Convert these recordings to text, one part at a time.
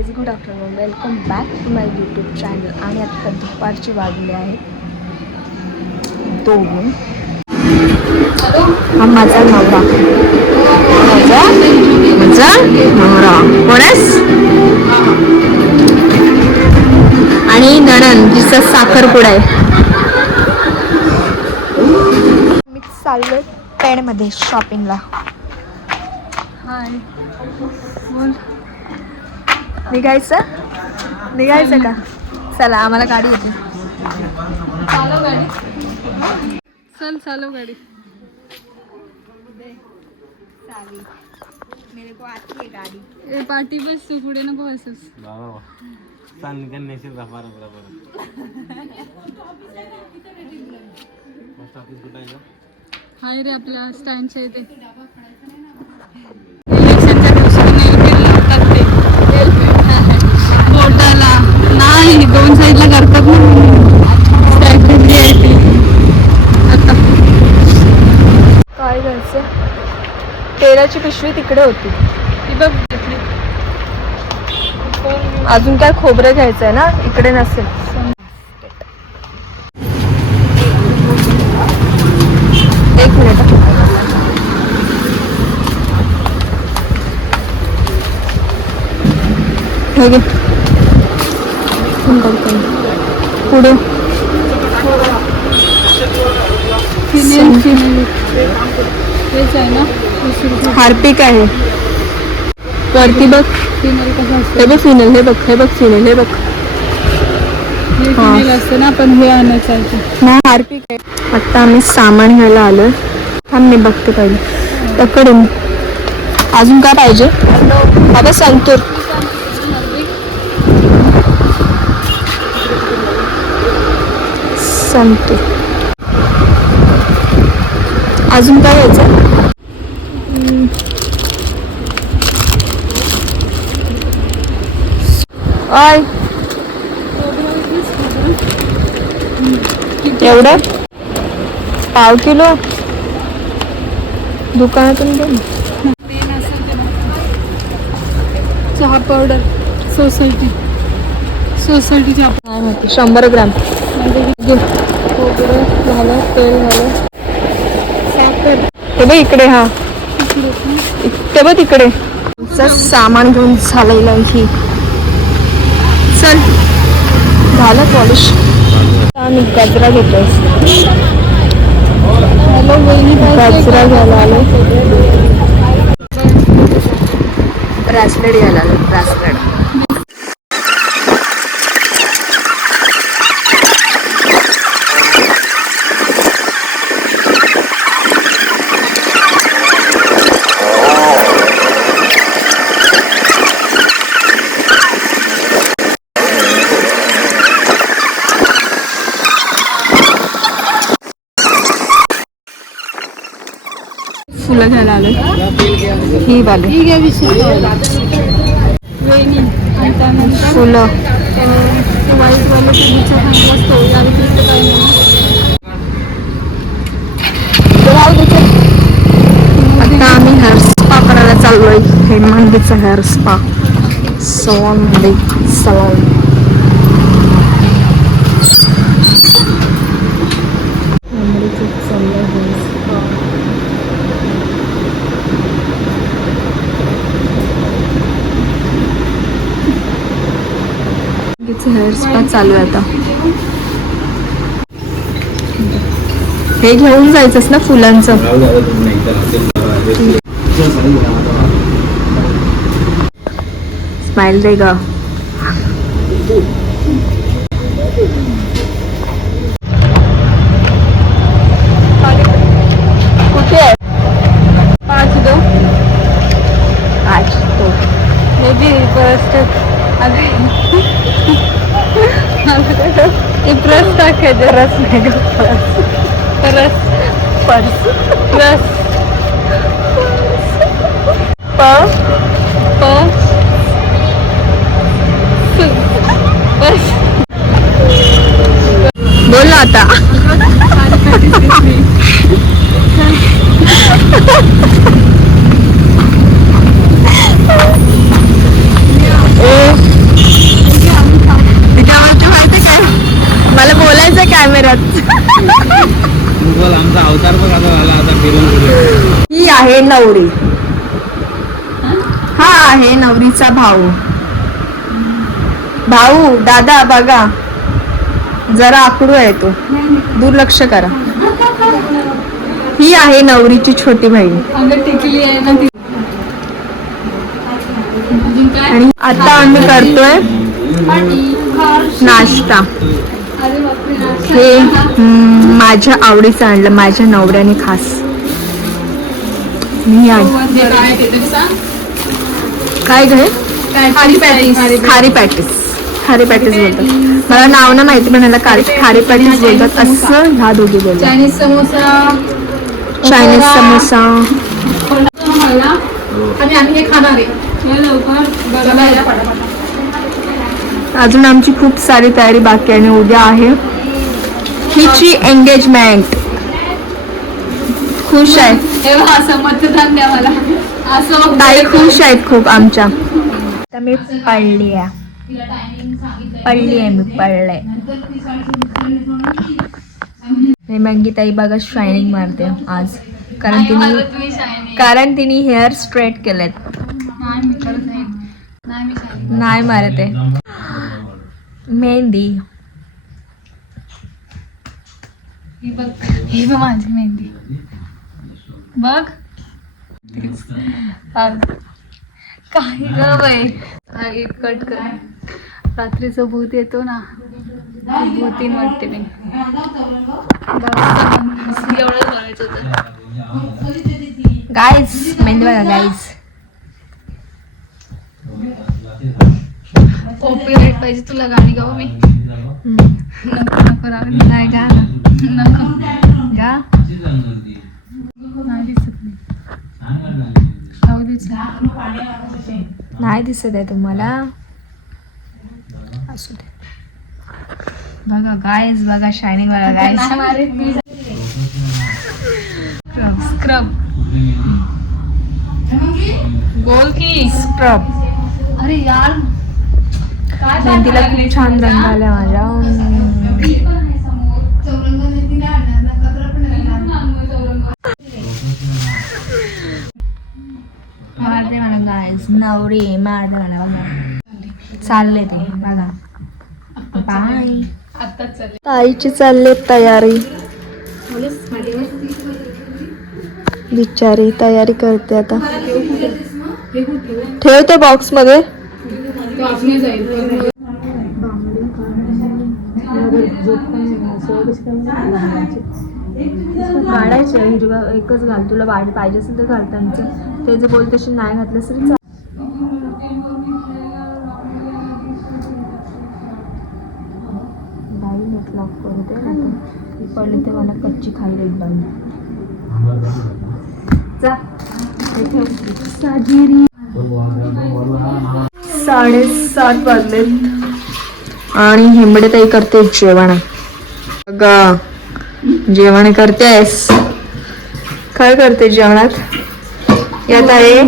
Guys, good afternoon. Welcome back to my YouTube channel. आणि आता दुपारचे वाजले आहेत 2. हा माझा नवरा, माझा नवरा कोण आहेस? आणि नणंद जिचा साखरपुडा आहे. मी चाललोय पेणमध्ये शॉपिंगला. हाय बोल. निघायचं का? चला, आम्हाला गाडी येते. चालव गाडी. चल चालव गाडी. मेरे को आती है गाड़ी. ए पार्टी बस, तू पुढे नको बसस. हाय रे, आपल्या स्टँडच्या इथे. इलेक्शनच्या दिवशी नेल पेंट लावतात ते बोटाला. नाही, 2 साईडला करतात ना. आता काय घ्यायचं? तेलाची पिशवी तिकडे होती ती बघ. अजून काय खोबरं घ्यायचं आहे ना, इकडे नसेल. एक मिनिट. पुढे हेच आहे ना, हार्पिक आहे. वरती बघ, हे बघ फिनल, हे बघ, हे बघ फिनल, हे बघ. फिनल असते ना, पण हे आणायचं आहे ना, हार्पिक आहे. आता आम्ही सामान घ्यायला आलोय. थांब, मी बघते पहिले तकडे. अजून काय पाहिजे? आता संतूर. संतूर. अजून काय घ्यायचं? एवढं? पाव किलो दुकानातून घे. चहा पावडर सोसायटीची काय माहिती. 100 ग्राम. खोबरं झालं, तेल झालं, साखर. हे बघ इकडे. हा ते बघ तिकडे. सामान घेऊन झालेलं ही. चल, झालं पॉलिश. आम्ही गजरा घेतोय. गजरा घ्यायला आलो. ब्रेसलेट घ्यायला आलो. ब्रेसलेट. फुलं घ्यायला आलोय. ही वाली फुलं. व्हाईट वाले आता आम्ही हेअर स्पा करायला चाललोय. हेमांगीचा हेअर स्पा सलॉनमध्ये. सलॉन हेअर स्पा चालू आहे आता. हे घेऊन जायचंस ना फुलांचं. स्माइल दे ग. कुठे आहे? 5 दो. मे बी फर्स्ट रस टाकायचं. रस नाही ग, रस. पर्स. रस. बोल ना आता. अवतार पण आता झाला, आता फिरून ही आहे नवरी, हा आहे नवरीचा भाऊ. भाऊ दादा बघा जरा आकडू आहे तो, दुर्लक्ष करा. ही आहे नवरीची छोटी बहीण. आणि आता आम्ही करतोय नाश्ता. हे माझ्या आवडीचं आणलं माझ्या नवऱ्याने खास. मी काय घे खारी पॅटीस बोलतात. मला नाव ना माहिती पण ह्याला खारी पॅटीस बोलतात असं ह्या दोघी बोलतात. चायनीज समोसा आणि आम्ही हे खाणार आहे. अजून आमची खूप सारी तयारी बाकी आहे आणि उद्या आहे हिची एंगेजमेंट. खुश आहे असं मतदान द्या मला, असं ताई खुश आहेत खूप आमच्या. आता मी पडली आहे मी पडले. मॅगी ताई बघा शायनिंग मारते आज, कारण तिने हेअर स्ट्रेट केलेत. नाही मारते मेहंदी. ही बघ माझी मेहंदी बघ. काही ग बाई कट कर. रात्रीचं भूत येतो ना, भूतीन वाटते मी. एवढंच बोलायचं होतं. गाईज मेहंदी बघा गाईज. कॉपीराइट पाहिजे तुला, गाणी गाऊ मी. नको नको राव, नाही गा ना, नको गा. नाही दिसत नाही दिसत आहे तुम्हाला. असू दे बघा गाईज बघा शायनिंग बघा गाईज. स्क्रब गोल की स्क्रब. अरे यार मेहंदीला खूप छान रंग आला माझ्या. मारते मला गाईज नवरी मारते मला. चालले ते बघा. बाय. ताईची चालले तयारी. बिचारी तयारी करते आता. ठेवते बॉक्स मध्ये. काढायचे हिरवा एकच घाल, तुला पाहिजे असेल तर घाल. त्यांचं ते जे बोलते तशी नाही घातलं तरी चालेल. बाई नेट लॉक करते पडले ते मला कच्ची खाई देत बाई. जा 7:30 वाजलेत आणि हिंबडे ताई करते जेवण. अगं जेवण करतेस, काय करते जेवणात? यात आहे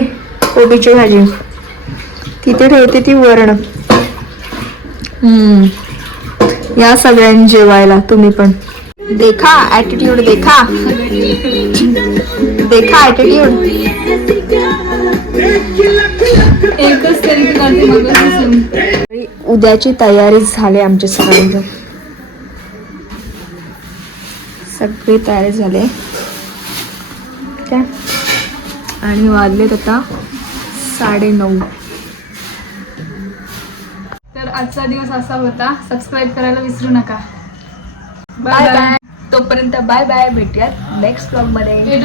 कोबीची भाजी, तिथे ठेवते ती वरण. या सगळ्यांनी जेवायला तुम्ही पण. देखा ॲटिट्यूड, देखा ॲटिट्यूड. एकच तरी करते. उद्याची तयारी झाली आमच्या सगळ्यांचं. सगळी तयारी झाली काय. आणि वाजलेत आता 9:30. तर आजचा दिवस असा होता. सबस्क्राईब करायला विसरू नका. Bye bye. तोपर्यंत बाय बाय. भेटूयात नेक्स्ट ब्लॉग मध्ये.